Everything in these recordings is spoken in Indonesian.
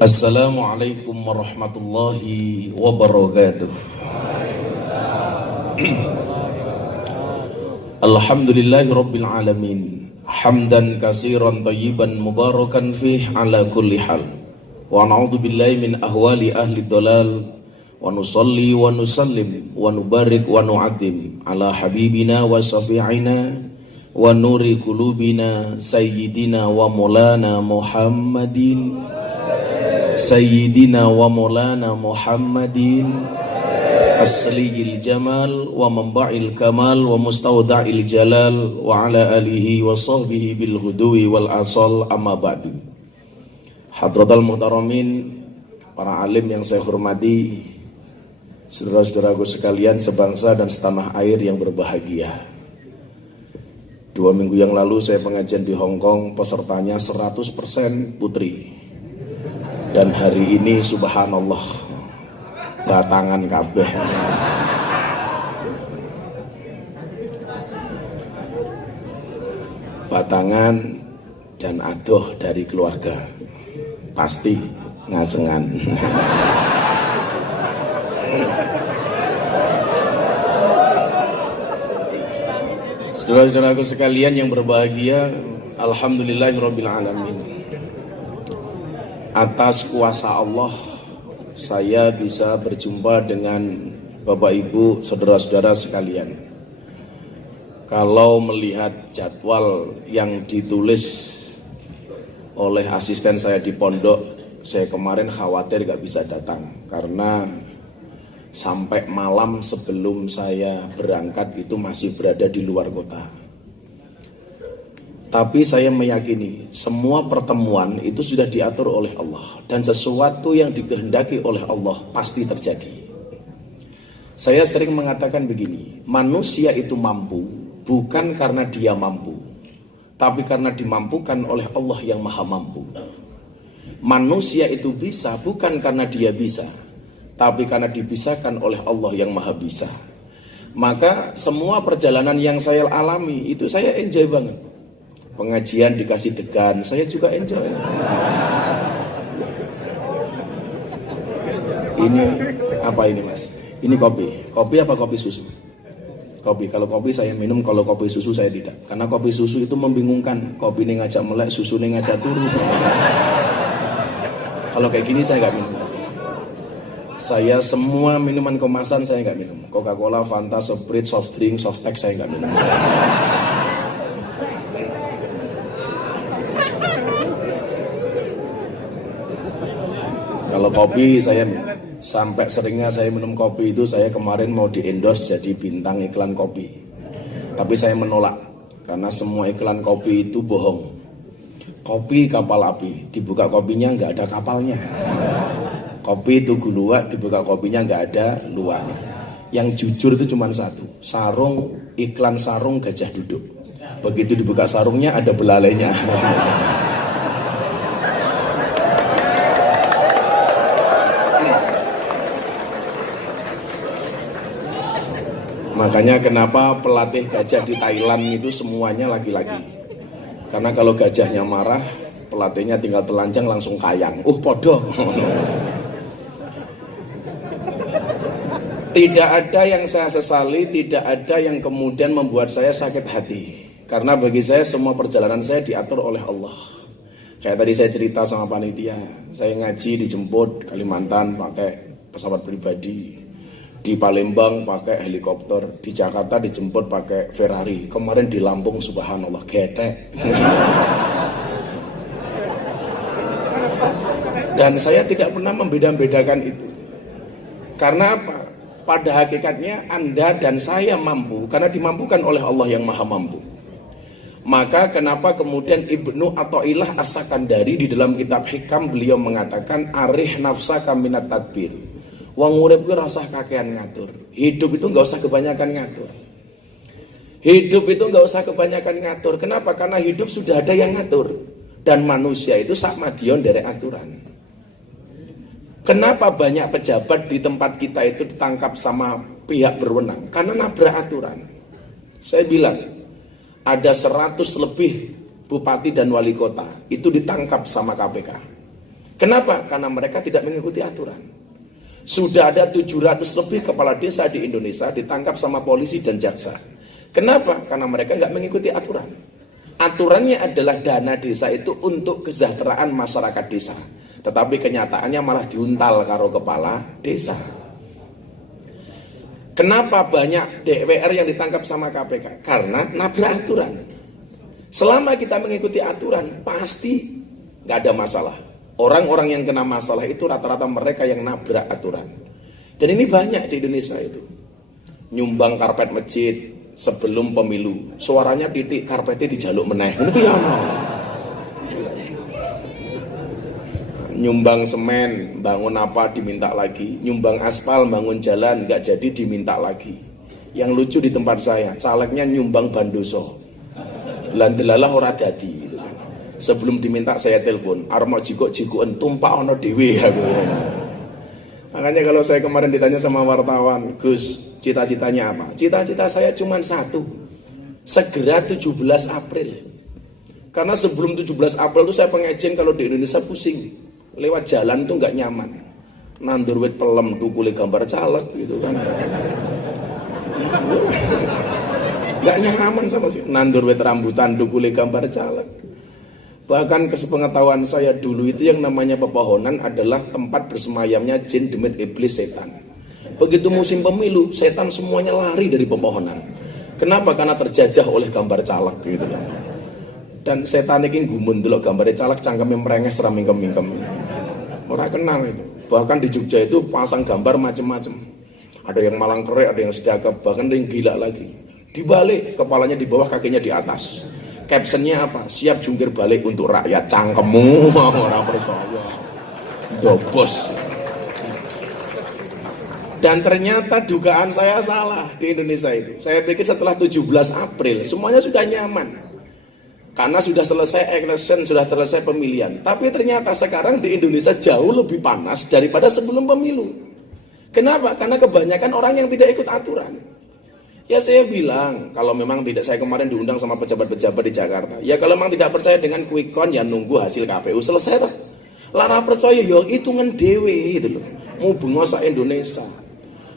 Assalamualaikum warahmatullahi wabarakatuh. Alhamdulillahi rabbil alamin. Hamdan katsiran thayyiban mubarakan fih ala kulli hal. Wa na'udzu billahi min ahwali ahli dhalal. Wa nusalli wa nusallim wa nubarik wa nu'adzim ala habibina wa syafi'ina wa nuri qulubina sayyidina wa maulana Muhammadin Sayyidina wa maulana Muhammadin Asliyil jamal wa manba'il kamal wa mustawda'il jalal wa ala alihi wa sahbihi bil hudui wal asal amma ba'du. Hadratal muhtaramin, para alim yang saya hormati, saudara-saudaraku sekalian sebangsa dan setanah air yang berbahagia. 2 minggu yang lalu saya pengajian di Hong Kong, pesertanya 100% putri. Dan hari ini subhanallah batangan kabeh. Batangan dan adoh dari keluarga. Pasti ngacengan. Saudara-saudaraku sekalian yang berbahagia, alhamdulillahirabbil alamin. Atas kuasa Allah, saya bisa berjumpa dengan Bapak Ibu, saudara-saudara sekalian. Kalau melihat jadwal yang ditulis oleh asisten saya di pondok, saya kemarin khawatir gak bisa datang. Karena sampai malam sebelum saya berangkat itu masih berada di luar kota. Tapi saya meyakini semua pertemuan itu sudah diatur oleh Allah. Dan sesuatu yang dikehendaki oleh Allah pasti terjadi. Saya sering mengatakan begini, manusia itu mampu bukan karena dia mampu, tapi karena dimampukan oleh Allah yang maha mampu. Manusia itu bisa bukan karena dia bisa, tapi karena dipisahkan oleh Allah yang maha bisa. Maka semua perjalanan yang saya alami itu saya enjoy banget. Pengajian dikasih degan, saya juga enjoy. Ini apa ini mas? Ini kopi. Kopi apa kopi susu? Kopi. Kalau kopi saya minum, kalau kopi susu saya tidak. Karena kopi susu itu membingungkan. Kopi ini ngajak melek, susu ini ngajak turu. Kalau kayak gini saya nggak minum. Saya semua minuman kemasan saya nggak minum. Coca-Cola, Fanta, Sprite, soft drink, soft tek saya nggak minum. Kalau kopi saya sampai seringnya saya minum kopi itu, saya kemarin mau di endorse jadi bintang iklan kopi. Tapi saya menolak karena semua iklan kopi itu bohong. Kopi kapal api, dibuka kopinya nggak ada kapalnya. Kopi itu guluak, dibuka kopinya nggak ada luarnya. Yang jujur itu cuma satu, sarung, iklan sarung gajah duduk. Begitu dibuka sarungnya ada belalainya. Makanya kenapa pelatih gajah di Thailand itu semuanya laki-laki. Karena kalau gajahnya marah, pelatihnya tinggal telanjang langsung kayang. Podo. Tidak ada yang saya sesali, tidak ada yang kemudian membuat saya sakit hati. Karena bagi saya semua perjalanan saya diatur oleh Allah. Kayak tadi saya cerita sama panitia, saya ngaji dijemput Kalimantan pakai pesawat pribadi. Di Palembang pakai helikopter, di Jakarta dijemput pakai Ferrari, kemarin di Lampung subhanallah getek. Dan saya tidak pernah membeda-bedakan itu. Karena apa? Pada hakikatnya Anda dan saya mampu karena dimampukan oleh Allah yang maha mampu. Maka kenapa kemudian Ibnu Athaillah As-Sakandari di dalam kitab Hikam beliau mengatakan arih nafsaka minat tadbir. Wong urip ku ora usah kakean ngatur. Hidup itu enggak usah kebanyakan ngatur. Hidup itu enggak usah kebanyakan ngatur. Kenapa? Karena hidup sudah ada yang ngatur. Dan manusia itu sama dion dari aturan. Kenapa banyak pejabat di tempat kita itu ditangkap sama pihak berwenang? Karena nabrak aturan. Saya bilang, ada 100 lebih bupati dan wali kota itu ditangkap sama KPK Kenapa? Karena mereka tidak mengikuti aturan. Sudah ada 700 lebih kepala desa di Indonesia ditangkap sama polisi dan jaksa. Kenapa? Karena mereka nggak mengikuti aturan. Aturannya adalah dana desa itu untuk kesejahteraan masyarakat desa. Tetapi kenyataannya malah diuntal karo kepala desa. Kenapa banyak DPR yang ditangkap sama KPK? Karena nabrak aturan. Selama kita mengikuti aturan, pasti nggak ada masalah. Orang-orang yang kena masalah itu rata-rata mereka yang nabrak aturan. Dan ini banyak di Indonesia itu. Nyumbang karpet masjid sebelum pemilu, suaranya titik karpetnya dijaluk meneh. Ini ya no. Nyumbang semen, bangun apa diminta lagi. Nyumbang aspal, bangun jalan, nggak jadi diminta lagi. Yang lucu di tempat saya, calegnya nyumbang bandoso. Landelalah ora dadi. Sebelum diminta saya telepon, armo jikok-jikoken tumpak ono dhewe aku. Makanya kalau saya kemarin ditanya sama wartawan, Gus, cita-citanya apa? Cita-cita saya cuma satu, segera 17 April. Karena sebelum 17 April itu saya pengejen kalau di Indonesia pusing, lewat jalan tuh nggak nyaman. Nandur wit pelem tukule gambar caleg gitu kan. Nggak nyaman sama sih. Nandur wit rambutan tukule gambar caleg. Bahkan kesepengetahuan saya dulu itu yang namanya pepohonan adalah tempat bersemayamnya jin, demit, iblis, setan. Begitu musim pemilu, setan semuanya lari dari pepohonan. Kenapa? Karena terjajah oleh gambar caleg gitu kan. Dan setan ini gumun dulu gambar caleg cangkemnya merenges ramingkem-mingkem. Orang kenal itu. Bahkan di Jogja itu pasang gambar macam-macam. Ada yang malang kerek, ada yang sedekap, bahkan ada yang gila lagi. Dibalik, kepalanya di bawah, kakinya di atas. Captionnya apa? Siap jungkir balik untuk rakyat. Cangkemmu orang percaya. Dobos. Dan ternyata dugaan saya salah di Indonesia itu. Saya pikir setelah 17 April semuanya sudah nyaman. Karena sudah selesai election, sudah selesai pemilihan. Tapi ternyata sekarang di Indonesia jauh lebih panas daripada sebelum pemilu. Kenapa? Karena kebanyakan orang yang tidak ikut aturan. Ya saya bilang, kalau memang tidak, saya kemarin diundang sama pejabat-pejabat di Jakarta. Ya kalau memang tidak percaya dengan quick count, ya nunggu hasil KPU selesai toh. Lara percaya ya hitungan dewe gitu loh. Mau bengosa Indonesia.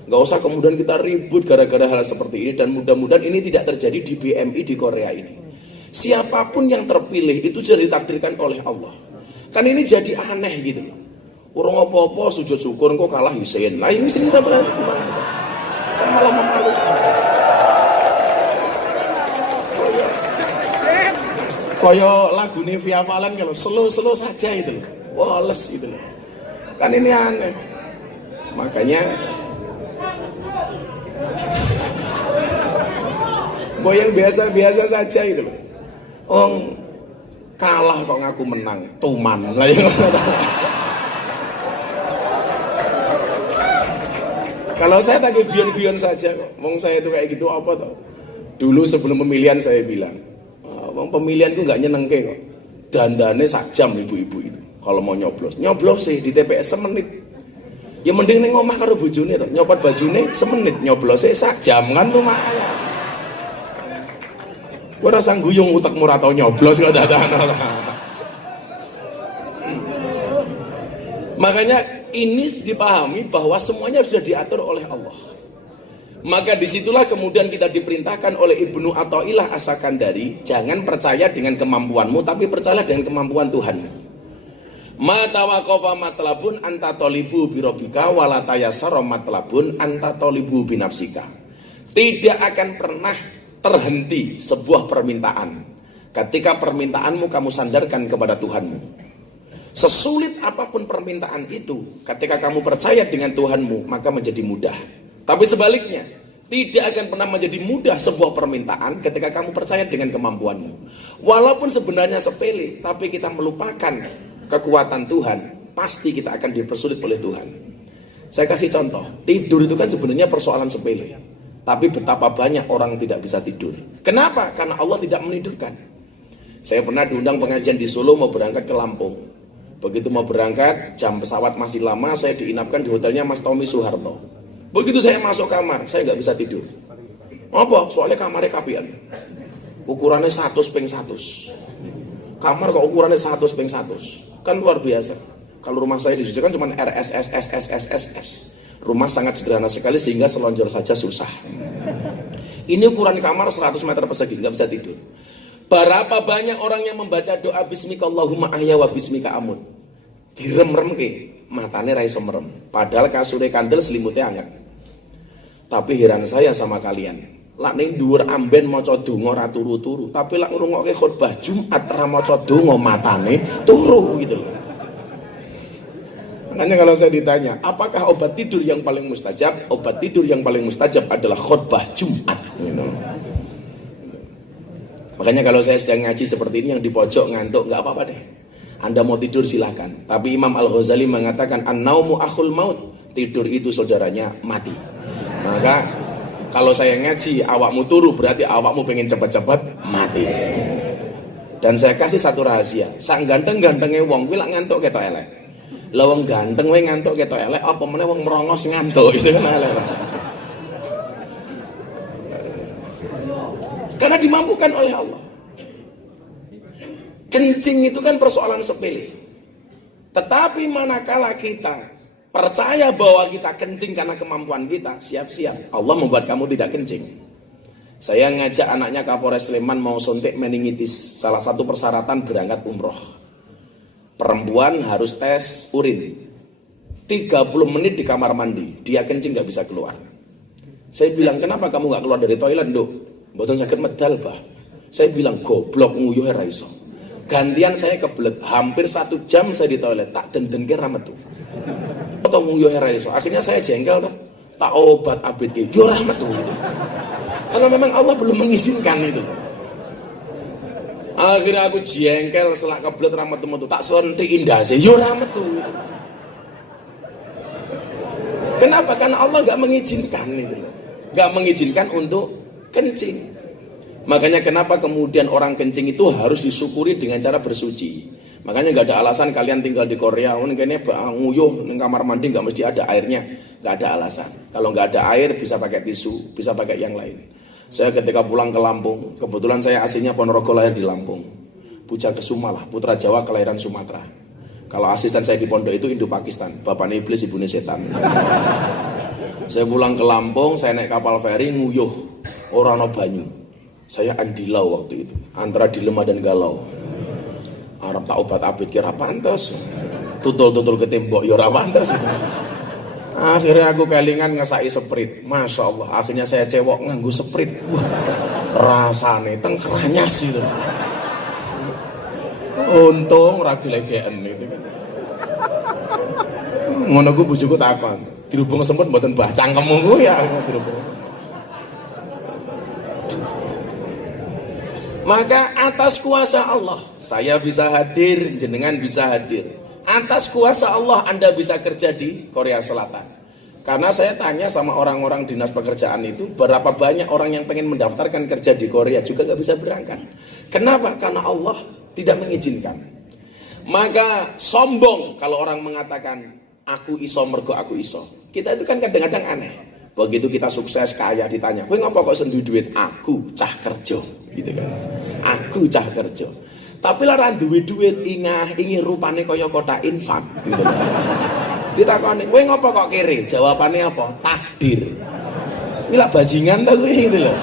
Gak usah kemudian kita ribut gara-gara hal seperti ini. Dan mudah-mudahan ini tidak terjadi di BMI di Korea ini. Siapapun yang terpilih itu sudah ditakdirkan oleh Allah. Kan ini jadi aneh gitu loh. Orang apa-apa sujud syukur kok kalah Hussein. Lah ini cerita berarti gimana? Kan malah memalukan. Koyo lagu Via Valen kalau slow saja itu loh, wales gitu loh. Kan ini aneh. Makanya yang biasa-biasa saja itu loh. Kalah kok ngaku menang, tuman lah ya. Kalau saya tak guyon-guyon saja kok. Saya itu kayak gitu apa toh? Dulu sebelum pemilihan saya bilang, pemilihan itu nggak nyenengke kok. Dandane sak jam ibu-ibu itu. Kalau mau nyoblos sih di TPS semenit. Ya mending ning omah karo bojone to. Nyopot bajune semenit, nyoblos sak jam kan lumayan. Ora sang guyung utekmu ora tau nyoblos kok dadakan. Makanya ini dipahami bahwa semuanya sudah diatur oleh Allah. Maka disitulah kemudian kita diperintahkan oleh Ibnu Athaillah As-Sakandari, jangan percaya dengan kemampuanmu, tapi percayalah dengan kemampuan Tuhanmu. Ma tawaqafa matlabun anta tolibu birobika walatayasara matlabun anta tolibu binafsika. Tidak akan pernah terhenti sebuah permintaan ketika permintaanmu kamu sandarkan kepada Tuhanmu. Sesulit apapun permintaan itu, ketika kamu percaya dengan Tuhanmu, maka menjadi mudah. Tapi sebaliknya, tidak akan pernah menjadi mudah sebuah permintaan ketika kamu percaya dengan kemampuanmu. Walaupun sebenarnya sepele, tapi kita melupakan kekuatan Tuhan, pasti kita akan dipersulit oleh Tuhan. Saya kasih contoh, tidur itu kan sebenarnya persoalan sepele. Tapi betapa banyak orang tidak bisa tidur. Kenapa? Karena Allah tidak menidurkan. Saya pernah diundang pengajian di Solo, mau berangkat ke Lampung. Begitu mau berangkat, jam pesawat masih lama, saya diinapkan di hotelnya Mas Tommy Soeharto. Begitu saya masuk kamar, saya nggak bisa tidur. Apa? Soalnya kamarnya kapian. Ukurannya 100 ping 100. Kamar kok ukurannya 100 ping 100. Kan luar biasa. Kalau rumah saya di Jogja kan cuma RSSSSSSS. Rumah sangat sederhana sekali sehingga selonjor saja susah. Ini ukuran kamar 100 meter persegi, nggak bisa tidur. Berapa banyak orang yang membaca doa Bismika Allahumma ahya wa bismika amut. Direm-rem ke, matanya rai semerem. Padahal kasure kandel selimutnya hangat. Tapi heran saya sama kalian. Lak ning dhuwur amben maca donga ora turu-turu, tapi lak ngrungokke khotbah Jumat ora maca donga matane turu gitu loh. Makanya kalau saya ditanya, apakah obat tidur yang paling mustajab? Obat tidur yang paling mustajab adalah khotbah Jumat. Makanya kalau saya sedang ngaji seperti ini yang di pojok ngantuk, nggak apa-apa deh. Anda mau tidur silahkan. Tapi Imam Al-Ghazali mengatakan an-naumu akhul maut. Tidur itu saudaranya mati. Maka kalau saya ngaji awakmu turu berarti awakmu pengen cepat-cepat mati. Dan saya kasih satu rahasia. Sak ganteng-gantenge wong kuwi lak ngantuk ketok elek. Lah wong ganteng wae ngantuk ketok elek, apa meneh wong merongos ngantuk itu kan elek. Karena dimampukan oleh Allah. Kencing itu kan persoalan sepele. Tetapi manakala kita percaya bahwa kita kencing karena kemampuan kita, siap-siap Allah membuat kamu tidak kencing. Saya ngajak anaknya Kapolres Sleman mau suntik meningitis. Salah satu persyaratan berangkat umroh. Perempuan harus tes urin 30 menit di kamar mandi. Dia kencing gak bisa keluar. Saya bilang, kenapa kamu gak keluar dari toilet, Nduk? Mboten sakit medal, Bah. Saya bilang, goblok nguyuh ra iso. Gantian saya kebelet, hampir 1 jam saya di toilet, tak denden-denke ra metu. Atau nguyuh ra iso. Akhirnya saya jengkel tuh. Tak obat abit yo ra metu gitu. Karena memang Allah belum mengizinkan itu. Akhirnya aku jengkel selak kebelet ra metu-metu, tak sentik indase yo ra metu. Kenapa? Karena Allah gak mengizinkan itu loh. Gak mengizinkan untuk kencing. Makanya kenapa kemudian orang kencing itu harus disyukuri dengan cara bersuci. Makanya gak ada alasan kalian tinggal di Korea, kayaknya nguyuh di kamar mandi gak mesti ada airnya. Gak ada alasan. Kalau gak ada air bisa pakai tisu, bisa pakai yang lain. Saya ketika pulang ke Lampung, kebetulan saya aslinya Ponorogo, lahir di Lampung. Puja Kesuma lah, putra Jawa kelahiran Sumatera. Kalau asisten saya di pondok itu Indo-Pakistan, bapaknya iblis, ibunya setan. Saya pulang ke Lampung, saya naik kapal feri, nguyuh, ora ana banyu. Saya andilau waktu itu, antara dilema dan galau. Arab tak obat abit kira pantas, tutul-tutul ke tembok ya ora pantas. Akhirnya aku kelingan ngesai sprit, masya Allah. Akhirnya saya cewek nganggu sprit, wah rasane tengkeranyas itu. Untung ragi legean itu kan. Ngono ku bojoku takon, dirubung semut mboten mbah cangkemmu ya dirubung semut. Maka atas kuasa Allah saya bisa hadir, jenengan bisa hadir. Atas kuasa Allah Anda bisa kerja di Korea Selatan. Karena saya tanya sama orang-orang dinas pekerjaan itu, berapa banyak orang yang pengen mendaftarkan kerja di Korea juga gak bisa berangkat. Kenapa? Karena Allah tidak mengizinkan. Maka sombong kalau orang mengatakan aku iso mergo aku iso. Kita itu kan kadang-kadang aneh. Begitu kita sukses kaya ditanya, kowe ngapa kok sendu duit? Aku cah kerja gitu kan. Aku cah kerja. Tapi lara duwe duit ingin rupane kaya kotak infak gitu loh. Ditakoni, kowe ngapa kok kere? Jawabannya apa? Takdir. Wila bajingan ta kowe gitu loh.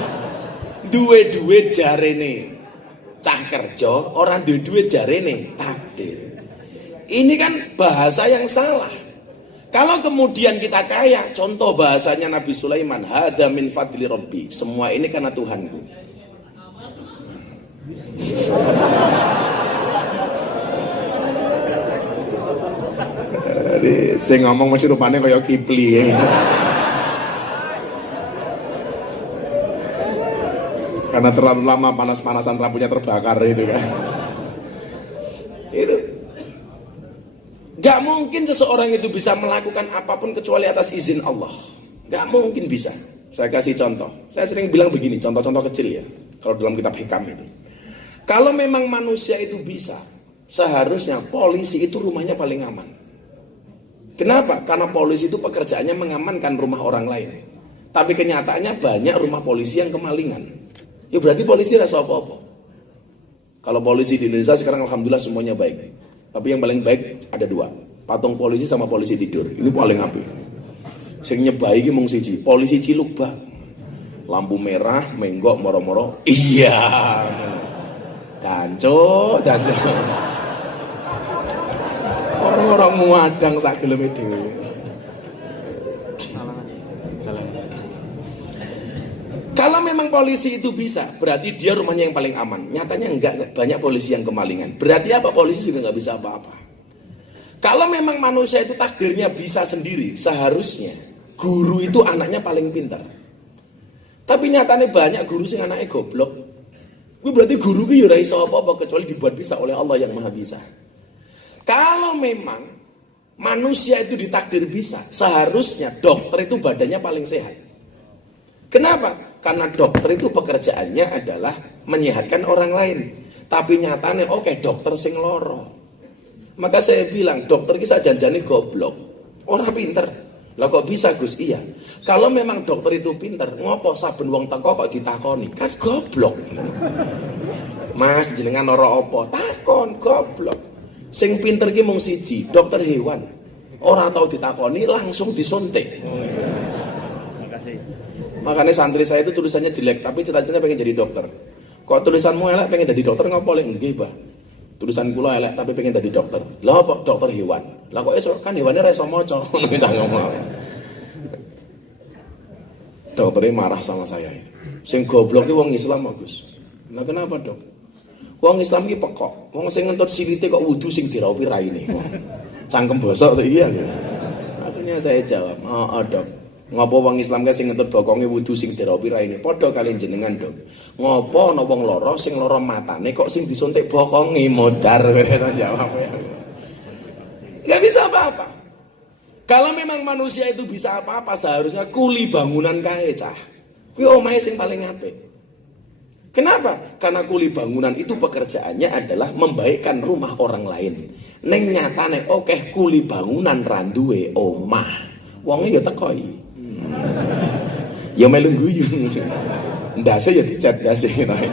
Duwe duit jarene cah kerja, orang duwe duit jarene takdir. Ini kan bahasa yang salah. Kalau kemudian kita kaya, contoh bahasanya Nabi Sulaiman, hada min fadli rabbi. Semua ini karena Tuhanku. Jadi saya ngomong masih rupanya kayak Kipli ya. Karena terlalu lama panas-panasan rambutnya terbakar itu kan. Itu gak mungkin seseorang itu bisa melakukan apapun kecuali atas izin Allah. Gak mungkin bisa. Saya kasih contoh. Saya sering bilang begini, contoh-contoh kecil ya. Kalau dalam kitab Hikam itu. Kalau memang manusia itu bisa, seharusnya polisi itu rumahnya paling aman. Kenapa? Karena polisi itu pekerjaannya mengamankan rumah orang lain. Tapi kenyataannya banyak rumah polisi yang kemalingan. Ya berarti polisi rasa apa-apa. Kalau polisi di Indonesia sekarang alhamdulillah semuanya baik. Tapi yang paling baik ada 2. patung polisi sama polisi tidur. Ini paling apik. Sing nyebai iki mung siji, polisi ciluk bak. Lampu merah, menggok moro-moro. Iya. Danco. Orang-orang muadang sak geleme dhewe. Kalau memang polisi itu bisa, berarti dia rumahnya yang paling aman. Nyatanya enggak, banyak polisi yang kemalingan. Berarti apa? Polisi juga nggak bisa apa-apa. Kalau memang manusia itu takdirnya bisa sendiri, seharusnya guru itu anaknya paling pintar. Tapi nyatanya banyak guru sing anaknya goblok. Itu berarti guru itu ora iso apa-apa kecuali dibuat bisa oleh Allah yang Maha Bisa. Kalau memang manusia itu ditakdir bisa, seharusnya dokter itu badannya paling sehat. Kenapa? Karena dokter itu pekerjaannya adalah menyehatkan orang lain. Tapi nyatanya dokter sing loro. Maka saya bilang dokter kita janjane goblok, orang pinter. Lah kok bisa Gus? Iya. Kalau memang dokter itu pinter, ngopo saben wong teko kok ditakoni? Kan goblok. Mas jenengan loro apa? Takon, goblok. Sing pinter ki mung siji, dokter hewan. Ora tau ditakoni langsung disuntik. Makanya santri saya itu tulisannya jelek, tapi cita-citanya pengen jadi dokter. Kok tulisanmu elek pengen jadi dokter ngapa lek nggih, Bah? Tulisan kula elek tapi pengen jadi dokter. Lah apa? Dokter hewan. Lah kok iso kan hewane ra iso maca. Kita ngomong. Dokternya marah sama saya. Sing goblok ki wong Islam, Gus. Lah kenapa, Dok? Wong Islam ki pekok. Wong sing ngentut silite kok wudu sing diraupi raine. Cangkem bosok to iya. Akhirnya saya jawab, "Oh, Dok. Ngopo wong Islam ka sing ngentut bokonge wudu sing diraupi raine padha kalian jenengan, Dok. Ngopo ana wong lara sing lara matane kok sing disuntik bokonge modar." Saya jawab ya. Enggak bisa apa-apa. Kalau memang manusia itu bisa apa-apa, seharusnya kuli bangunan kae cah. Kuwi omahe sing paling apik. Kenapa? Karena kuli bangunan itu pekerjaannya adalah membaikkan rumah orang lain. Ning nyatane kuli bangunan ra duwe omah. Wonge ya teko iki. Ya melu guyu. Ndase ya dicat ndase ngene.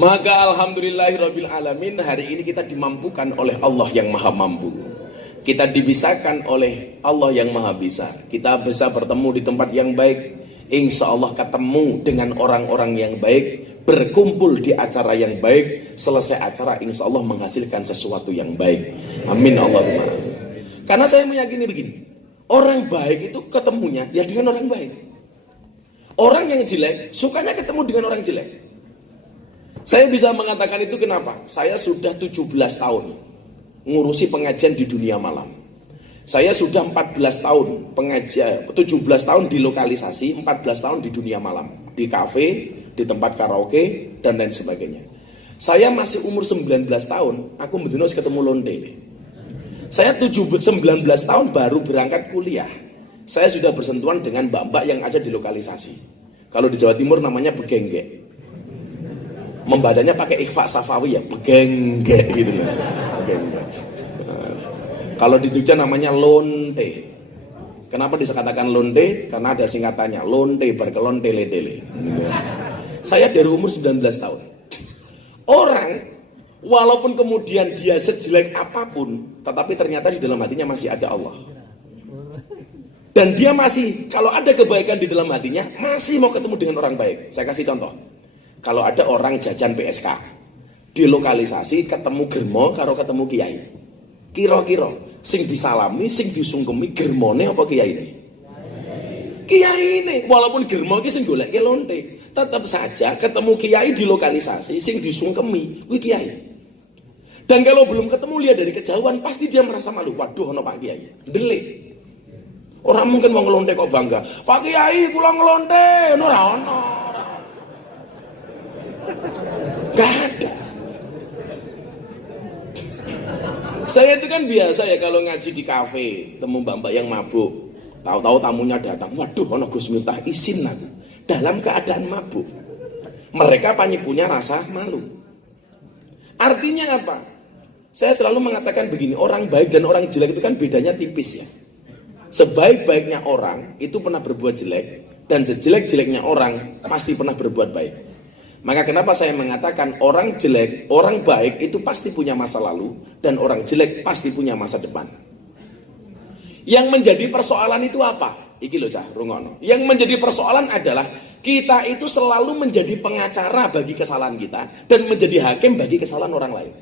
Maka alhamdulillahirabbil alamin, hari ini kita dimampukan oleh Allah yang Maha Mampu. Kita dibisahkan oleh Allah yang Maha Bisa. Kita bisa bertemu di tempat yang baik. Insya Allah ketemu dengan orang-orang yang baik, berkumpul di acara yang baik, selesai acara insya Allah menghasilkan sesuatu yang baik. Amin Allahumma amin. Karena saya meyakini begini, orang baik itu ketemunya ya dengan orang baik. Orang yang jelek sukanya ketemu dengan orang jelek. Saya bisa mengatakan itu kenapa? Saya sudah 17 tahun ngurusi pengajian di dunia malam. Saya sudah 14 tahun pengajian, 17 tahun di lokalisasi, 14 tahun di dunia malam, di kafe, di tempat karaoke dan lain sebagainya. Saya masih umur 19 tahun, aku harus ketemu lonte. Saya 19 tahun baru berangkat kuliah. Saya sudah bersentuhan dengan mbak-mbak yang ada di lokalisasi. Kalau di Jawa Timur namanya begenggek. Membacanya pakai ikhfa safawi ya, begenggek gitu loh. Begenggek. Kalau di Jogja namanya lonte. Kenapa disebutkan lonte? Karena ada singkatannya, lonte berkelon tele-tele. Saya dari umur 19 tahun. Orang walaupun kemudian dia sejelek apapun, tetapi ternyata di dalam hatinya masih ada Allah. Dan dia masih, kalau ada kebaikan di dalam hatinya, masih mau ketemu dengan orang baik. Saya kasih contoh. Kalau ada orang jajan PSK, di lokalisasi ketemu germo karo ketemu kiai. Kira-kira sing disalami, sing disungkemi germone apa kiai ini? Kiai ini, walaupun germo ki sing golek lonte, tetap saja ketemu kiai di lokalisasi, sing disungkemi, kuwi kiai. Dan kalau belum ketemu lihat dari kejauhan, pasti dia merasa malu. Waduh, ono Pak Kiai, ndelik. Orang mungkin wong ngelonte kok bangga. Pak Kiai, kula ngelonte, ora ono. Gak ada. Saya itu kan biasa ya kalau ngaji di kafe, temu mbak-mbak yang mabuk. Tahu-tahu tamunya datang, waduh, ono Gus Miftah izin aku. Dalam keadaan mabuk. Mereka punya rasa malu. Artinya apa? Saya selalu mengatakan begini, orang baik dan orang jelek itu kan bedanya tipis ya. Sebaik-baiknya orang itu pernah berbuat jelek, dan sejelek-jeleknya orang pasti pernah berbuat baik. Maka kenapa saya mengatakan orang jelek, orang baik itu pasti punya masa lalu, dan orang jelek pasti punya masa depan. Yang menjadi persoalan itu apa? Iki lho cah, rungono. Yang menjadi persoalan adalah kita itu selalu menjadi pengacara bagi kesalahan kita dan menjadi hakim bagi kesalahan orang lain.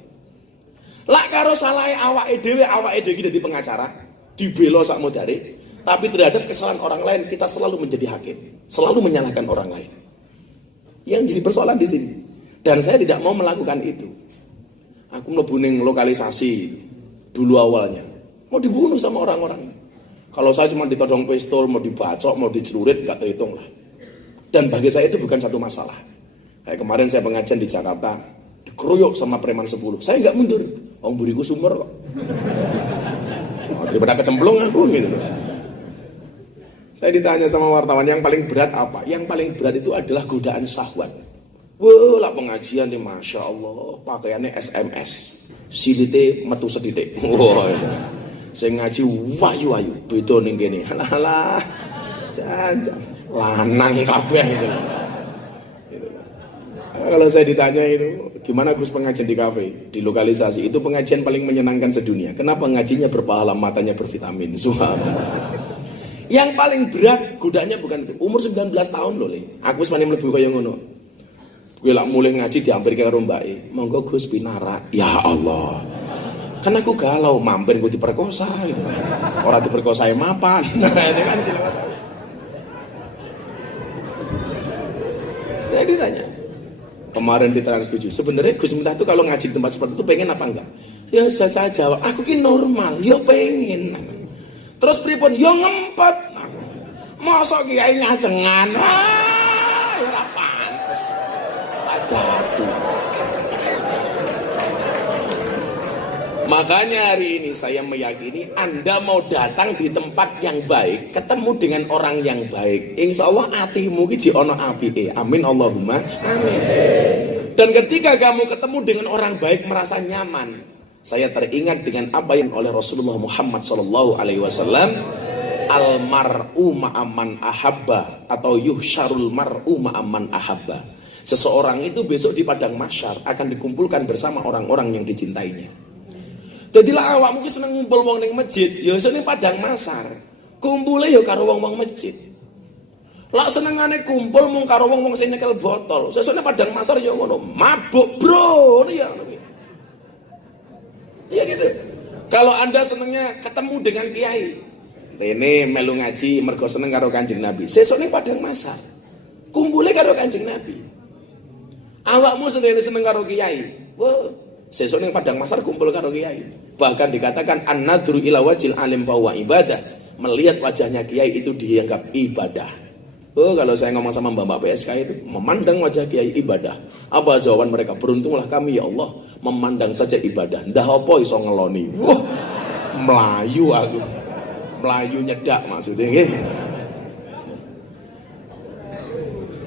Lak karo salahe awake dhewe iki dadi pengacara, dibela sak modare, tapi terhadap kesalahan orang lain kita selalu menjadi hakim, selalu menyalahkan orang lain. Yang jadi persoalan di sini. Dan saya tidak mau melakukan itu. Aku mlebu ning lokalisasi dulu awalnya. Mau dibunuh sama orang-orang. Kalau saya cuma ditodong pistol, mau dibacok, mau dicelurit, gak terhitung lah. Dan bagi saya itu bukan satu masalah. Kayak kemarin saya pengajian di Jakarta, dikeroyok sama preman 10. Saya gak mundur. Wong buriku sumber kok. Daripada kecemplung aku gitu. Saya ditanya sama wartawan, yang paling berat apa? Yang paling berat itu adalah godaan syahwat. Wah, lah pengajian nih, Masya Allah, pakaiannya SMS, silite metu sedidik. Wah, itu. Saya ngaji wayu-wayu, beda ning kene. Alah, jangan lanang kabeh gitu. Kalau saya ditanya itu, gimana Gus pengajian di kafe, di lokalisasi, itu pengajian paling menyenangkan sedunia. Kenapa ngajinya berpahala, matanya bervitamin? Subhanallah. Yang paling berat godanya bukan itu. Umur 19 tahun loh, Le. Aku wis mani mlebu kaya ngono. Gue lak mulai ngaji dihampir karo mbake. Monggo Gus pinara. Ya Allah. Kan aku galau mampir gue diperkosa gitu. Orang diperkosa mapan. Nah, itu kan tidak tahu. Jadi tanya. Kemarin di Trans 7, sebenarnya Gus Miftah tuh kalau ngaji di tempat seperti itu pengen apa enggak? Ya saya jawab, aku ki normal, ya pengen. Terus pripun? Yo ngempet. Masa kiai ngajengan. Ora pantes. Tak dadi. Makanya hari ini saya meyakini Anda mau datang di tempat yang baik, ketemu dengan orang yang baik. Insya Allah hatimu ki ono apike. Amin Allahumma amin. Dan ketika kamu ketemu dengan orang baik merasa nyaman. Saya teringat dengan apa yang oleh Rasulullah Muhammad SAW, almar'u ma'aman ahabba, atau yuhsyarul mar'u ma'aman ahabba. Seseorang itu besok di padang mahsyar akan dikumpulkan bersama orang-orang yang dicintainya. Jadilah awakmu ki seneng ngumpul wong ning masjid, ya iso ning padang mahsyar. Kumpule ya karo wong-wong masjid. Lak senengane kumpul mung karo wong-wong sing nyekel botol. Sesuk ning padang mahsyar ya ngono, mabuk, bro. Ya ya gitu. Kalau Anda senengnya ketemu dengan kiai, Rene melu ngaji mergo seneng karo Kanjeng Nabi. Sesuk ning padang mahsyar kumpule karo Kanjeng Nabi. Awakmu sendiri seneng karo kiai. Wah, sesuk ning padang mahsyar kumpul karo kiai. Bahkan dikatakan an-nadru ila wajil alim fa huwa ibadah. Melihat wajahnya kiai itu dianggap ibadah. Oh, kalau saya ngomong sama Mbak PSK itu, memandang wajah kiai ibadah. Apa jawaban mereka? Beruntunglah kami ya Allah, memandang saja ibadah. Ndah apa iso ngeloni. Wah, melayu aku. Melayu nyedak maksudnya nggih.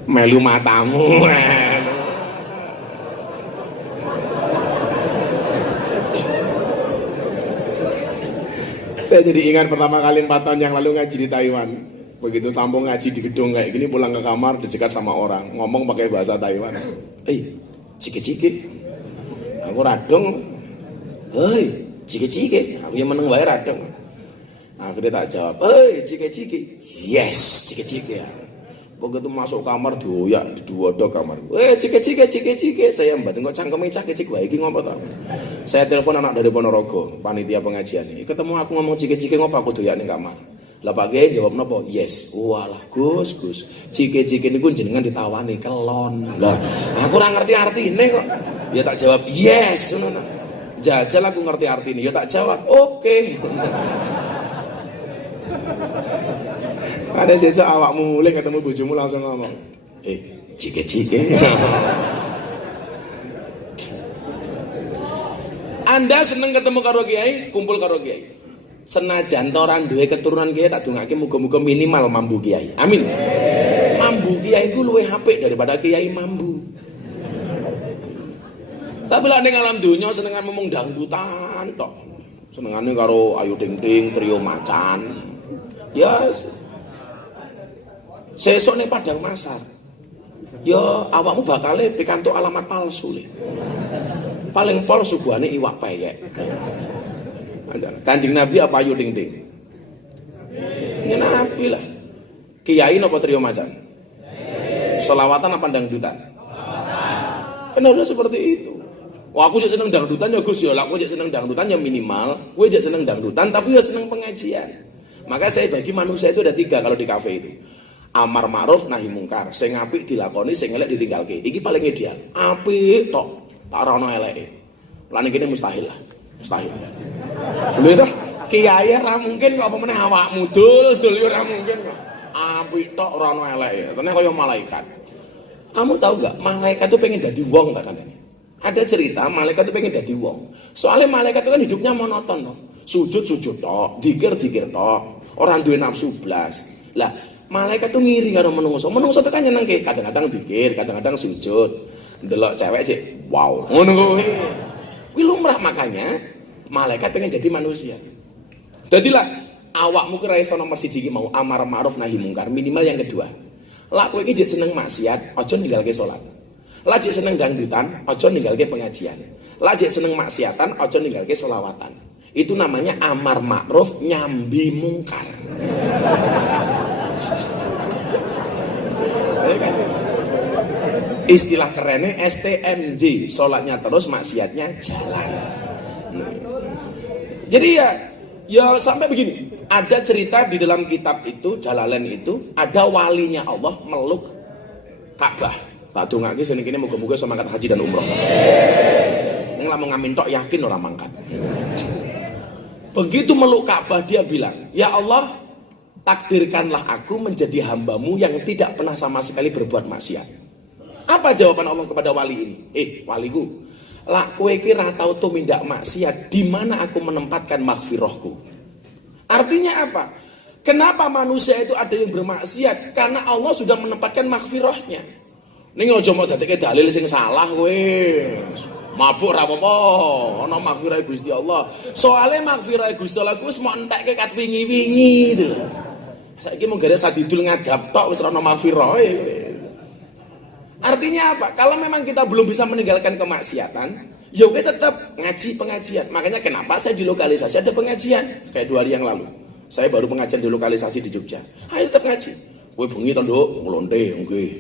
Melu matamu. Saya jadi ingat pertama kali 4 tahun yang lalu ngaji di Taiwan. Begitu tampung ngaji di gedung kayak gini, pulang ke kamar dicegat sama orang ngomong pakai bahasa Taiwan. Cike-cike. Aku radong. Hei, cike-cike. Aku yang meneng wae radong. Akhirnya tak jawab. Hei, cike-cike. Yes, cike-cike. Begitu masuk kamar dioyak di dua kamar. Cike-cike. Saya mbak tengok cangkeme cike-cike wae iki ngopo ta. Saya telepon anak dari Ponorogo, panitia pengajian ini. Ketemu aku ngomong cike-cike ngopo aku doyak ning kamar. Lah Pak Kiai jawab nopo? Yes. Walah Gus. Cike-cike niku jenengan ditawani kelon. Lah, aku ora ngerti artine kok. Ya tak jawab yes ngono ta. Jajal aku ngerti artine, ya tak jawab oke. Ada sesuk awakmu mulai ketemu bojomu langsung ngomong, cike-cike. Anda seneng ketemu karo kiai, kumpul karo kiai. Senajan orang duwe keturunan kiai tak dongake muga-muga minimal mambu kiai. Amin. Mambu kiai ku luwih apik daripada kiai mambu. Tapi lek ning alam donya senengan ngomong dangdutan tok. Senengane karo Ayu Ting Ting, Trio Macan. Ya sesuk ning padang mahsyar. ya awakmu bakale pikantuk alamat palsu le. Paling pol suguhane iwak peyek. Kanjeng Nabi apa ayu ding ding? Ya Nabi lah. Kiai napa trio macan? Selawatan apa dangdutan? Kan harus seperti itu. Wah aku jadi seneng dangdutan ya Gus ya, aku jadi seneng dangdutan ya minimal, gue jadi seneng dangdutan tapi ya seneng pengajian. Maka saya bagi manusia itu ada 3 kalau di kafe itu. Amar ma'ruf nahi mungkar, sing apik dilakoni, sing elek ditinggalke. Iki paling ideal. Apik tok, tak ono eleke. Lan iki mustahil lah. Mustahil. Lho itu kiai ra mungkin kok apa meneh awakmu dul ora mungkin kok. Apik tok ora ono eleke. Tenan kaya malaikat. Kamu tahu gak, malaikat itu pengen jadi wong tak kandani. Ada cerita malaikat itu pengen jadi wong. Soalnya malaikat itu kan hidupnya monoton toh. Sujud tok, dikir tok. Orang duwe nafsu blas. Lah, malaikat itu ngiri karo menungso. Menungso itu kan nyenengke, kadang-kadang dikir, kadang-kadang sujud. Ndelok cewek sih, wow. Ngono kuwi. Kuwi lumrah makanya malaikat pengen jadi manusia. Jadilah awakmu kira iso nomor 1 iki mau amar ma'ruf nahi mungkar, minimal yang kedua. Lah kowe iki jek seneng maksiat, aja ninggalke salat. Lah jek seneng dangdutan, aja ninggalke pengajian. Lah jek seneng maksiatan, aja ninggalke selawatan. Itu namanya amar ma'ruf nyambi mungkar. Istilah kerennya STMJ, sholatnya terus, maksiatnya jalan. Jadi ya sampai begini. Ada cerita di dalam kitab itu, Jalalain itu, ada walinya Allah meluk Ka'bah. Tak dongake sini kini moga-moga sama kata haji dan umroh. Ini lamun ngamin tok yakin orang mangkat. Begitu meluk Ka'bah dia bilang, ya Allah, takdirkanlah aku menjadi hambamu yang tidak pernah sama sekali berbuat maksiat. Apa jawaban Allah kepada wali ini? Waliku, lah kowe iki ra tau tumindak maksiat, di mana aku menempatkan maghfirahku? Artinya apa? Kenapa manusia itu ada yang bermaksiat? Karena Allah sudah menempatkan maghfirahnya. Ning aja mau dadekke dalil sing salah kowe. Mabuk ra apa-apa, ana maghfirah Gusti Allah. Soale maghfirah Gusti Allah kuwi wis mau entekke kat wingi-wingi gitu lho. Saiki mung gara sadidul ngadap tok wis ana maghfirah. Artinya apa? Kalau memang kita belum bisa meninggalkan kemaksiatan, ya kita tetap ngaji pengajian. Makanya kenapa saya di lokalisasi ada pengajian kayak 2 hari yang lalu. Saya baru pengajian di lokalisasi di Jogja. Ayo tetap ngaji. Kowe bengi to, Nduk, nglonte nggih.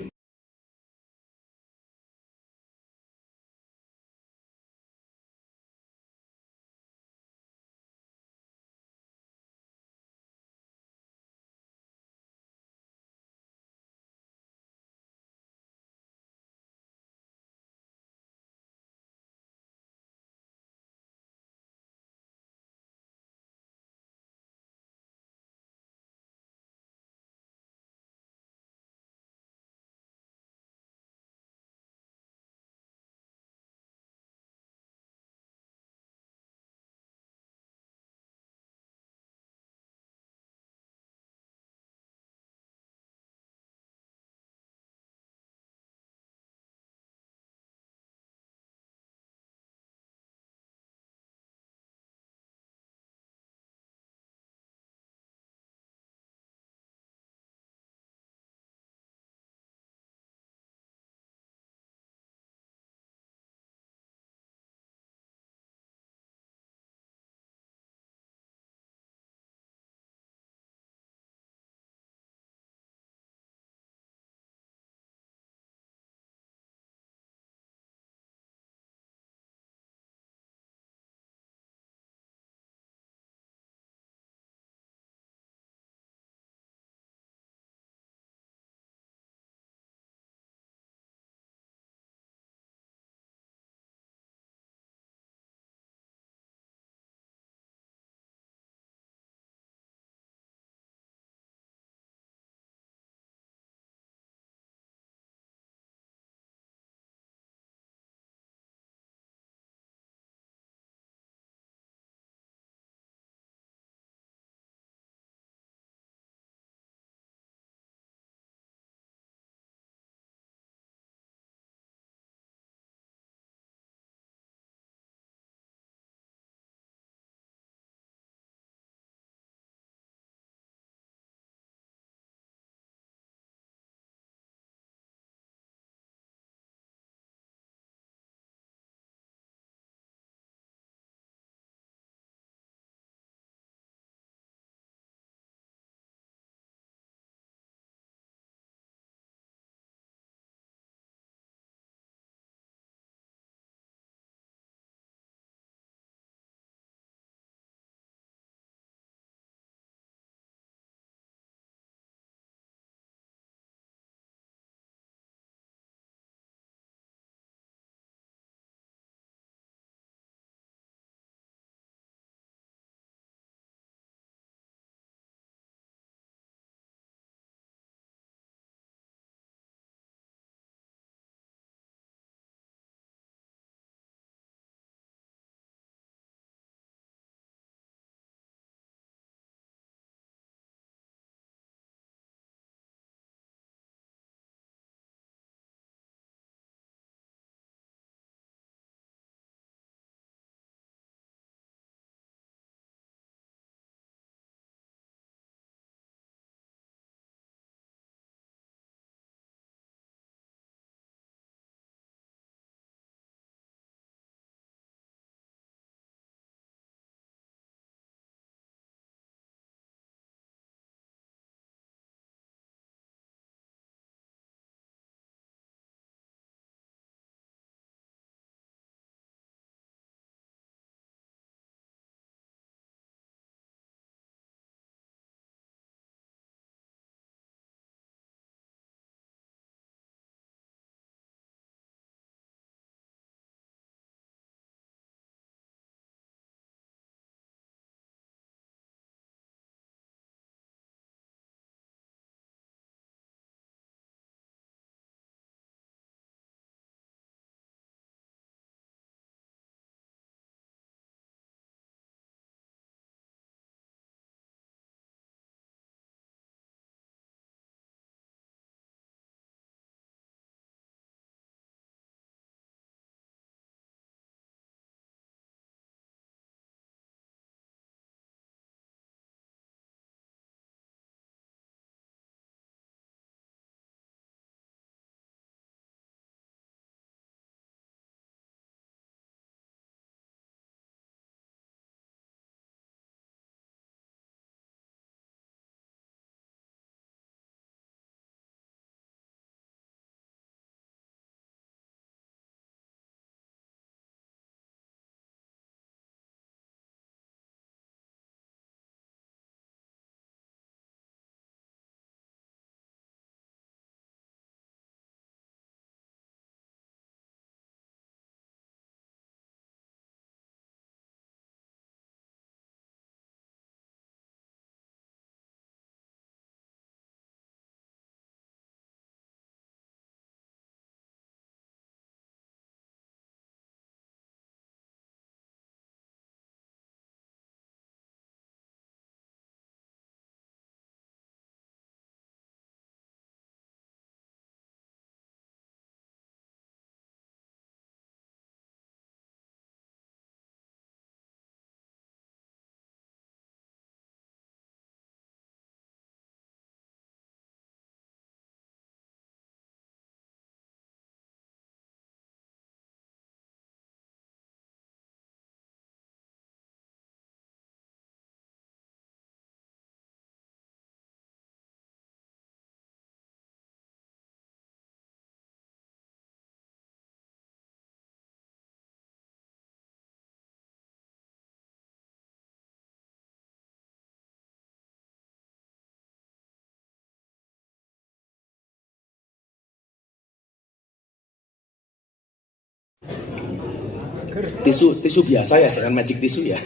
Tisu biasa ya, jangan magic tisu ya.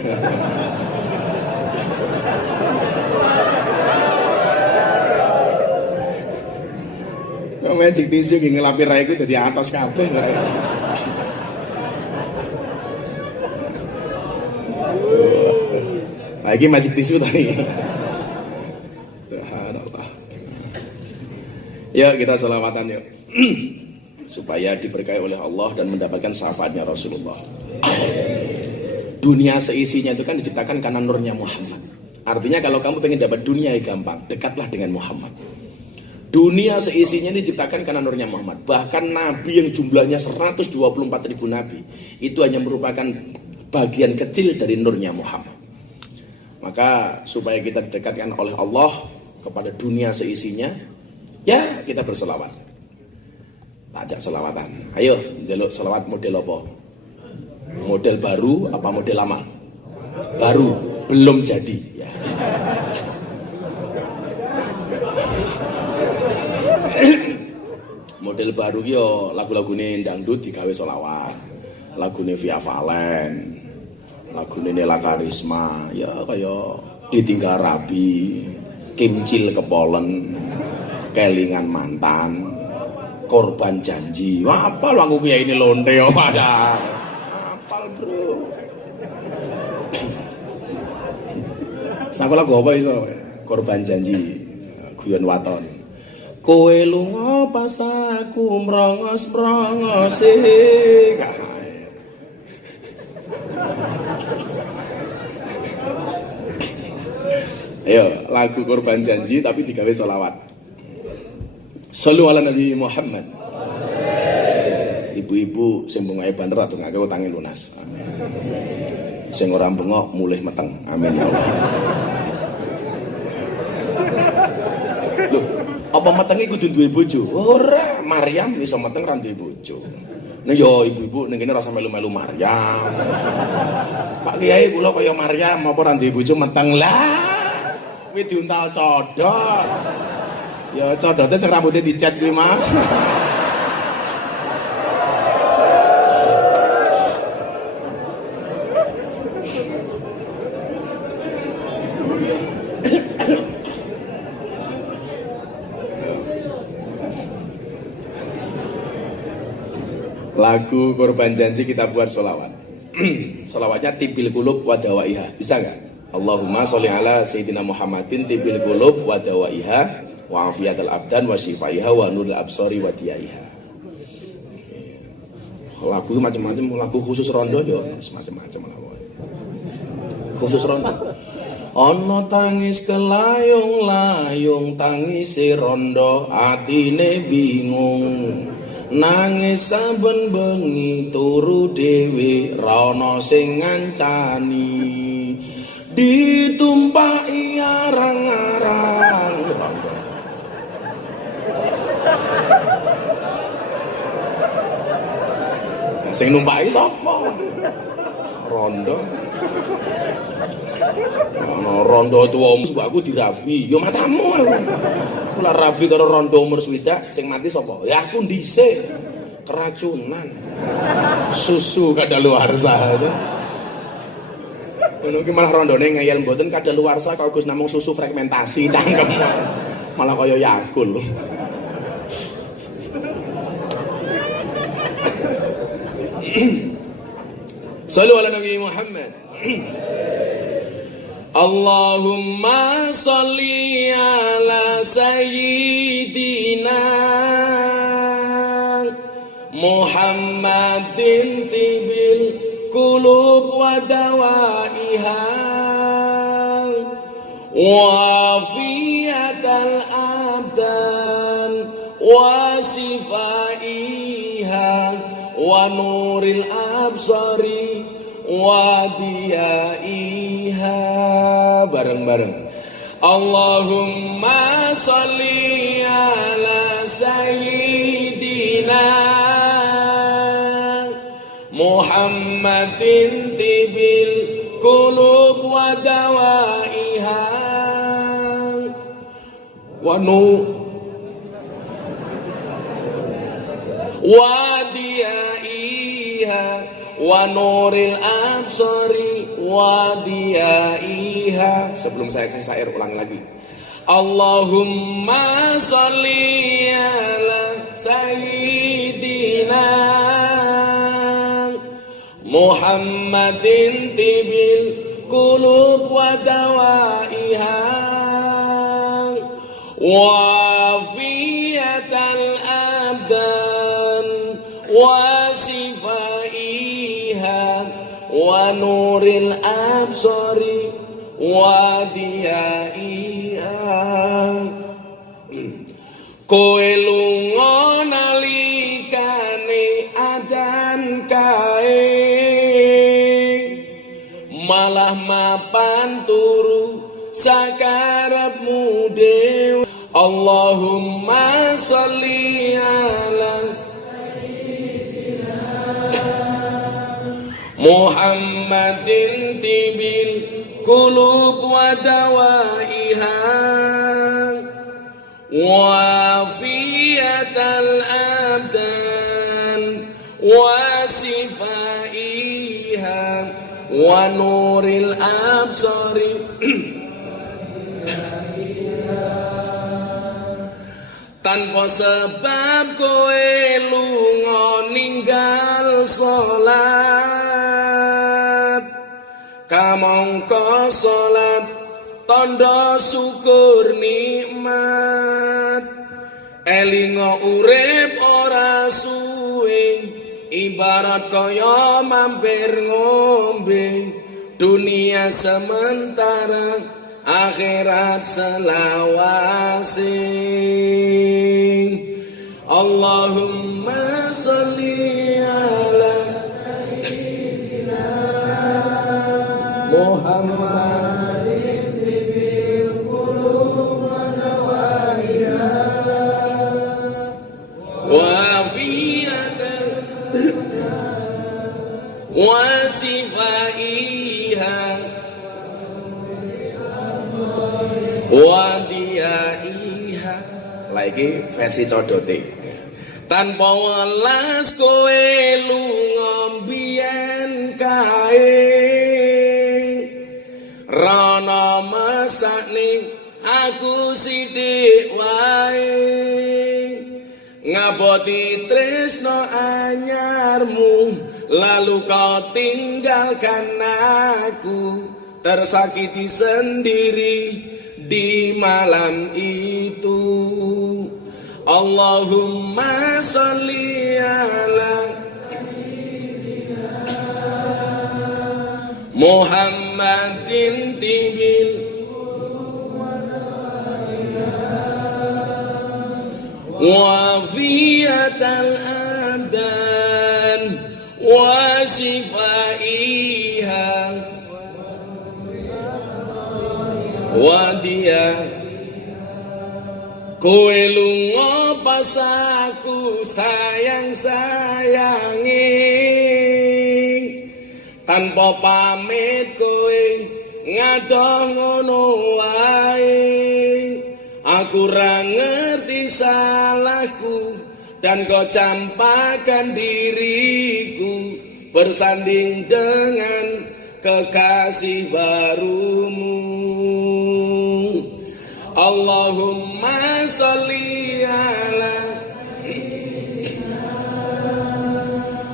Magic tisu yang ngelapi raiku jadi atas kabeh. Lagi magic tisu tadi. Subhanallah. Yuk kita selawatan yuk. Supaya diberkahi oleh Allah dan mendapatkan syafaatnya Rasulullah. Dunia seisinya itu kan diciptakan karena nurnya Muhammad. Artinya kalau kamu pengen dapat dunia yang gampang, dekatlah dengan Muhammad. Dunia seisinya ini diciptakan karena nurnya Muhammad. Bahkan Nabi yang jumlahnya 124.000 Nabi, itu hanya merupakan bagian kecil dari nurnya Muhammad. Maka supaya kita didekatkan oleh Allah kepada dunia seisinya, ya kita berselawat. Ajak selawatan. Ayo, njaluk selawat model apa? Model baru apa model lama? Baru, belum jadi. Ya. Model baru yo lagu-lagune dangdut digawe selawat. Lagune Via Valen, lagune Nela Karisma, ya kaya Ditinggal Rabi, Kimcil Kepolen, Kelingan Mantan, Korban Janji. Wah, apal aku kiai ini lonte ya pada. Apal, Bro. Saka lagu apa iso? Korban Janji. Guyon waton. Kowe lunga pas aku mrongos-mrongos Ayo, lagu Korban Janji tapi digawe selawat. Shallu ala Nabi Muhammad. Ibu-ibu sing bungae banter atau ngake utange lunas. Amin. Sing ora bengok mulih meteng. Amin ya Allah. Loh, apa metenge kudu duwe bojo? Ora, Maryam iso meteng ra duwe bojo. Nah yo ibu-ibu ning kene rasa melu-melu Maryam. Pak Kiai kula kaya Maryam apa ra duwe bojo meteng lah. Kuwi diuntal codot. Ya codotnya sing rambutnya dicat kuwi mah. Lagu Korban Janji kita buat sholawat. Sholawatnya tibil kulub wadawaiha. Bisa nggak? Allahumma sholli ala Sayyidina Muhammadin tibil kulub wadawaiha wa afiyatul abdan wa shifaiha wa nurul absari wa diyaiha. Lagu macam-macam, lagu khusus rondo ya macam-macam lagu. Khusus rondo. Ana tangis kelayung-layung tangise rondo atine bingung. Nangis saben bengi turu dhewe ra ana sing ngancani. Ditumpaki arang-arang rondo. Sing numpaki sapa? Rondo. Ana rondo tuwa aku dirabi, ya matamu aku. Kula rabi karo rondo umur swidak sing mati sapa? Ya aku dhisik. Keracunan. Susu kadaluarsa itu. Ngono ki malah rondone ngeyel mboten kadaluarsa kok Gus namung susu fragmentasi cangkem. Malah kaya Yakul. Sallu ala Nabi Muhammad. Allahumma salli ala Sayyidina Muhammadin tibil qulub wa dawaiha wa fiyatal abdan wa sifaiha wa nuril absari wa diyaiha. Bareng-bareng. Allahumma sholli ala Sayyidina Muhammadin tibil qulub wa dawaiha wa diyaiha wa nuril absari wa diyaiha. Sebelum saya kasih syair ulang lagi. Allahumma sholli ala sayyidina Muhammadin tibil qulub wa dawaiha wa fiyatal abdan wa sifaiha wa nuril absari wa diyaiha. Kowe lunga nalikane adan kae malah mapan turu sakarepmu dhewe. Allahumma sholli ala Muhammadin tibil qulub wa dawaiha wa fiyatal abdan wa sifaiha wa nuril absari. Tanpa sebab kowe lunga ninggal salat, kamangka salat tanda syukur nikmat. Elinga urip ora suwe, ibarat kaya mampir ngombe. Dunia sementara, akhirat selawase. Allahumma sholli ala sayyidina Muhammadin tibil qulub wa dawaiha wa fiyatal wa sifaiha wadiyaiha. Lagi versi codote. Tanpa welas kowe lunga mbiyen kae, rana mesakne aku sithik wae. Ngaboti tresno anyarmu, lalu kau tinggalkan aku, tersakiti sendiri di malam itu. Allahumma sholli ala Muhammadin tibil wa fiyatal abdan wa sifaiha wa dia. Kowe lunga pas aku sayang-sayangi, tanpa pamit kowe ngadoh ngono wae. Aku ra ngerti salahku dan kau campakkan diriku bersanding dengan kekasih barumu. Allahumma sholli ala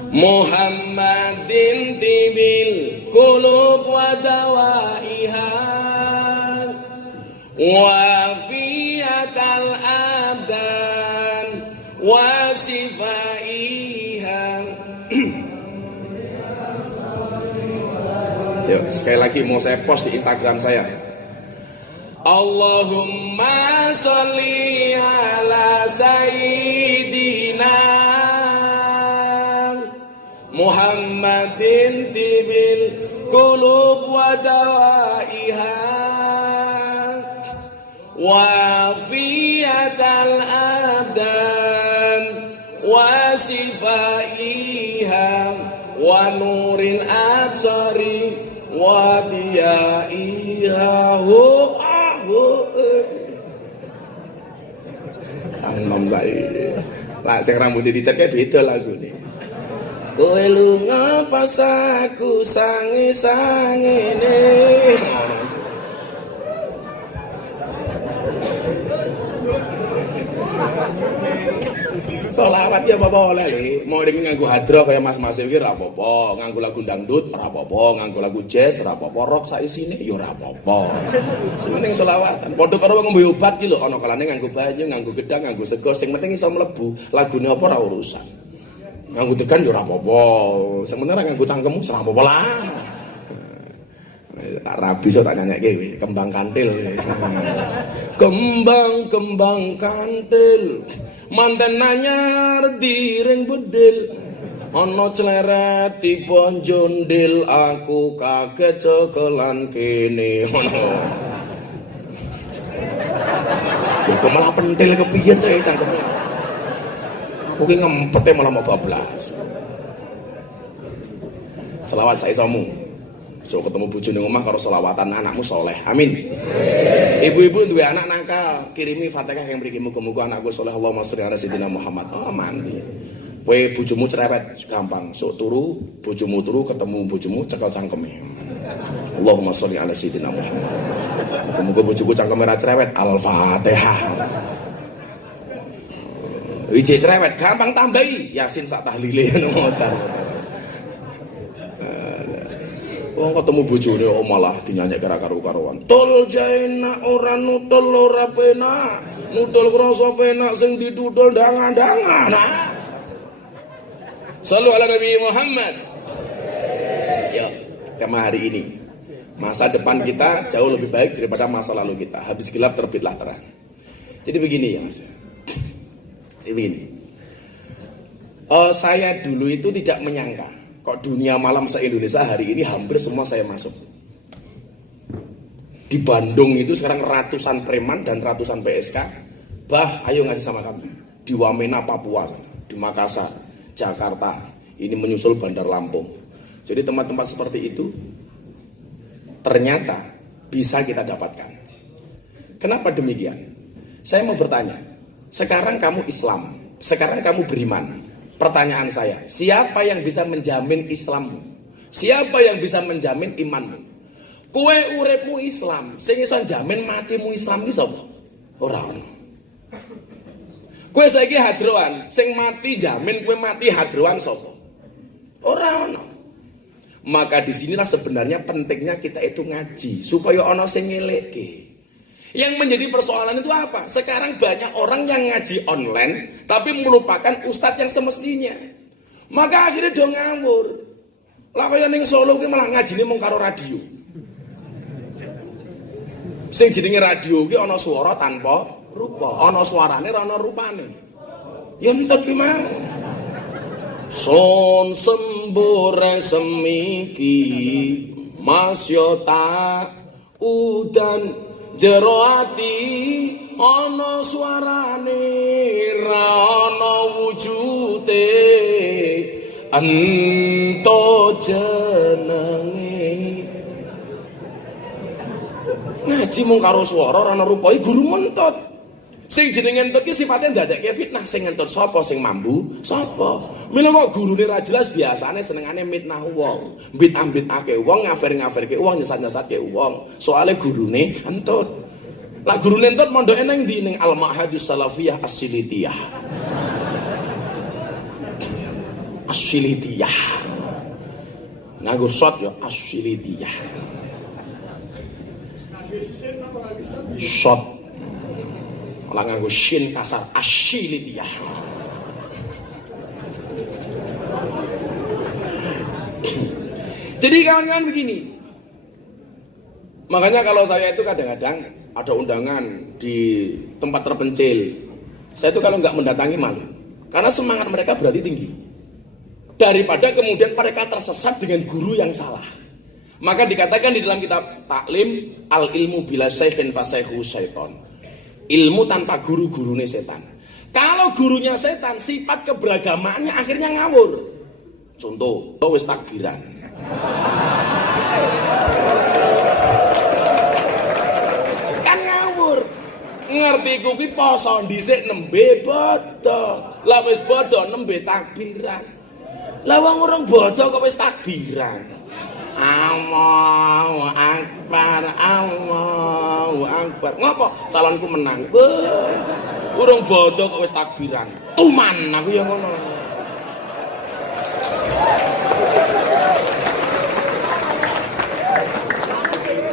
Muhammadin tibil qulub wa dawaiha wa fiyatal abdan wa sifaiha. Yuk, sekali lagi mau saya post di Instagram saya. Allahumma sholli ala sayyidina Muhammadin tibil qulub wa dawaiha wa fiyatal abdan wa sifaiha wa nuril absari wa diyaiha. Sang nom saya lah, sing rambutnya dicat kayak beda lagu nih. Kowe lunga pas aku sange-sangene. Solawat ya apa-apa oleh le. Mau dengi nganggo hadroh kaya mas-mas iki ora apa-apa, nganggo lagu dangdut ora apa-apa, nganggo lagu jazz ora apa-apa, rock sak isine ya ora apa-apa. Sementing selawatan. Padha karo wong ngombe obat ki lho, ana kalane nganggo banyu, nganggo gedang, nganggo sego, sing penting iso mlebu. Lagune apa ora urusan. Nganggo tegan ya ora apa-apa. Sing penting ora nganggo cangkemmu ora apa-apa lah. Rabi so tak nyanyikke kembang kantil. Kembang kantil manten anyar diring bedil ana cleret tiba jondil aku kaget cekelan kene ngono. Kok malah pentil kepiye saya cangkeme. Aku ki ngempet malah mau bablas. Selawat saya somu. So ketemu bojone omah karo selawatan anakmu soleh. Amin. Ibu-ibu duwe anak nakal, kirimi Fatihah yang mriki muga-muga anakku soleh. Allahumma sholli ala sayyidina Muhammad. Oh, mandi. Kowe bojomu cerewet gampang. Sok turu, bojomu turu ketemu bojomu cekel cangkeme. Allahumma sholli ala sayyidina Muhammad. Muga-muga bojoku cangkeme ra cerewet. Al-Fatihah. Ije cerewet gampang tambahi Yasin sak tahlile ngono. Wong ketemu bojone kok malah dinyanyek karo-karuan. Tul jaena ora nutul ora penak. Nutul krasa penak sing ditutul dangan-dangan. Shallu ala Nabi Muhammad. Ya, tema hari ini. Masa depan kita jauh lebih baik daripada masa lalu kita. Habis gelap terbitlah terang. Jadi begini ya Mas. Jadi begini. Saya dulu itu tidak menyangka kok dunia malam se-Indonesia hari ini hampir semua saya masuk. Di Bandung itu sekarang ratusan preman dan ratusan PSK. Bah, ayo ngaji sama kami. Di Wamena, Papua, di Makassar, Jakarta. Ini menyusul Bandar Lampung. Jadi tempat-tempat seperti itu ternyata bisa kita dapatkan. Kenapa demikian? Saya mau bertanya. Sekarang kamu Islam, sekarang kamu beriman. Pertanyaan saya, siapa yang bisa menjamin Islammu? Siapa yang bisa menjamin imanmu? Kue uripmu Islam, sing iso jamin matimu Islam ki sapa? Ora ono. Kue saiki hadroan, sing mati jamin kue mati hadroan sapa? Ora ono. Maka disinilah sebenarnya pentingnya kita itu ngaji supaya ono sing ngelekke. Yang menjadi persoalan itu apa? Sekarang banyak orang yang ngaji online tapi melupakan ustadz yang semestinya. Maka akhirnya do ngawur. Lah kaya ning Solo ki malah ngajine mung karo radio. Sing jenenge radio ki ana swara tanpa rupa, ana suarane ora ana rupane. Ya entuk ki mau. Son sembore semiki masyota udan jero ati ana suarane ra ana wujude ento jenenge ngaji mung karo swara ora ana rupa guru mentut sing jenenge entut ki sifate ndadekke fitnah sing entut sapa sing mambu sapa mila kok gurune ra jelas biasane senengane mitnah wong mbit-ambitake wong ngafir-ngafirke wong nyesat-nyesatke wong soale gurune entut lah gurune entut mondoke nang ndi ning Al-Ma'hadus Salafiyah As-Silitiyah As-Silitiyah nganggo shot ya As-Silitiyah shot malah nganggo shin kasar As-Silitiyah. Jadi kawan-kawan begini. Makanya kalau saya itu kadang-kadang ada undangan di tempat terpencil, saya itu kalau nggak mendatangi malu. Karena semangat mereka berarti tinggi. Daripada kemudian mereka tersesat dengan guru yang salah. Maka dikatakan di dalam kitab Taklim, al ilmu bila syaihin fasaihu syaiton. Ilmu tanpa guru, gurunya setan. Kalau gurunya setan, sifat keberagamaannya akhirnya ngawur. Contoh, wis takbiran. Kan ngawur. Ngerti kuwi poso dhisik nembe bodho. Lah wis bodho nembe takbiran. Lah wong urung bodoh kok wis takbiran. Allahu Akbar, Allahu Akbar. Ngopo? Calonku menang. Urung bodoh kok wis takbiran. Tuman aku ya ngono.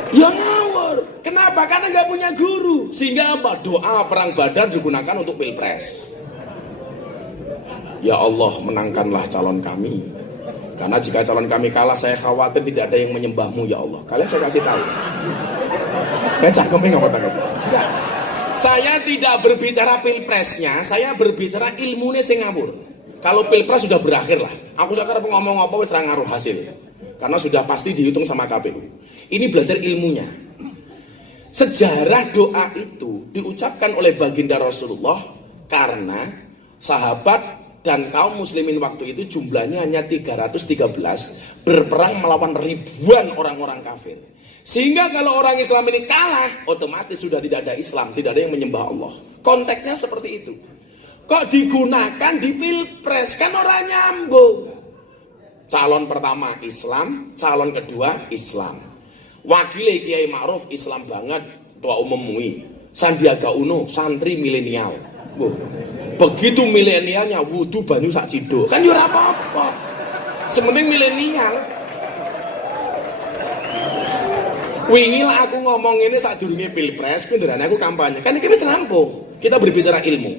Ya ngawur. Kenapa? Karena nggak punya guru. Sehingga apa? Doa perang Badar digunakan untuk pilpres. Ya Allah, menangkanlah calon kami. Karena jika calon kami kalah, saya khawatir tidak ada yang menyembahmu ya Allah. Kalian saya kasih tahu. Baca kami nggak apa-apa. Saya tidak berbicara pilpresnya, saya berbicara ilmunya sing ngawur. Kalau pilpres sudah berakhir lah. Aku sekarang ngomong apa wis ra ngaruh hasil. Karena sudah pasti dihitung sama KPU. Ini belajar ilmunya. Sejarah doa itu diucapkan oleh baginda Rasulullah karena sahabat dan kaum muslimin waktu itu jumlahnya hanya 313 berperang melawan ribuan orang-orang kafir. Sehingga kalau orang Islam ini kalah, otomatis sudah tidak ada Islam, tidak ada yang menyembah Allah. Konteksnya seperti itu. Kok digunakan di pilpres? Kan orang nyambung. Calon pertama Islam, calon kedua Islam. Wakilnya Kiai Ma'ruf Islam banget, Tua Umum MUI. Sandiaga Uno santri milenial. Begitu milenialnya wudu banyu sak ciduk. Kan yo ora apa-apa. Sementing milenial. Wingi lah aku ngomong ini saat durunge pilpres, kunderane aku kampanye. Kan iki wis rampung. Kita berbicara ilmu.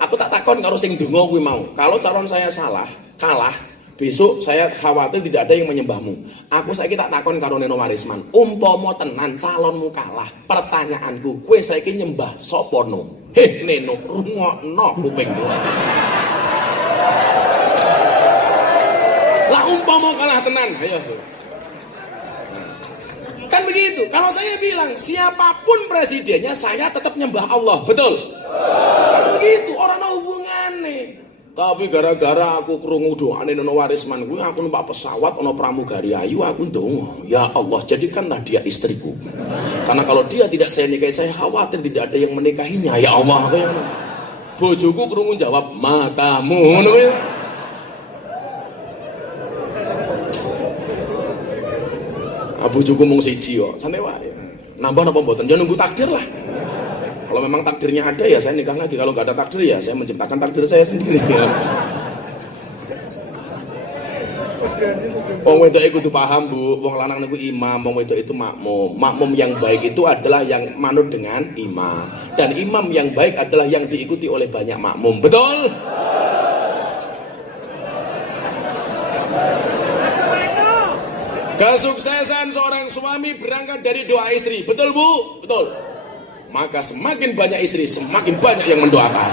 Aku tak takon karo sing donga kuwi mau. Kalau calon saya salah, kalah, besok saya khawatir tidak ada yang menyembahmu. Aku saiki tak takon karo Neno Warisman. Umpama tenan calonmu kalah, pertanyaanku, kowe saiki nyembah sapa no? Neno, rungokno kupingmu. Lah umpama kalah tenan, ayo. Kan begitu. Kalau saya bilang siapapun presidennya saya tetap nyembah Allah, betul? Kan begitu. Orang ada hubungannya. Tapi gara-gara aku krungu doane Neno Warisman kuwi aku numpak pesawat ana pramugari ayu aku ndonga, ya Allah jadikanlah dia istriku. Karena kalau dia tidak saya nikahi saya khawatir tidak ada yang menikahinya. Ya Allah, aku yang bojoku krungu jawab matamu ngono kuwi. Bojoku mung siji kok, santai wae. Nambah napa mboten? Ya nunggu takdir lah. Kalau memang takdirnya ada ya saya nikah lagi. Kalau nggak ada takdir ya saya menciptakan takdir saya sendiri. Wong wedok kudu paham Bu, wong lanang niku imam, wong wedok itu makmum. Makmum yang baik itu adalah yang manut dengan imam. Dan imam yang baik adalah yang diikuti oleh banyak makmum. Betul? Kesuksesan seorang suami berangkat dari doa istri. Betul Bu? Betul. Maka semakin banyak istri, semakin banyak yang mendoakan.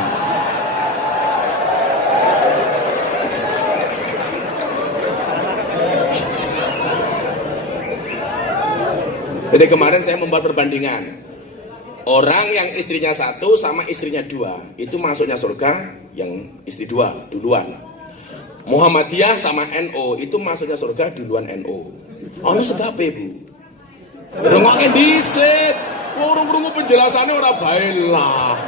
Jadi kemarin saya membuat perbandingan. Orang yang istrinya satu sama istrinya dua, itu masuknya surga yang istri dua duluan. Muhammadiyah sama NO, itu masuknya surga duluan NO. Ono segape Bu? Rungokke dhisik. Urung-urungu penjelasannya ora bae lah.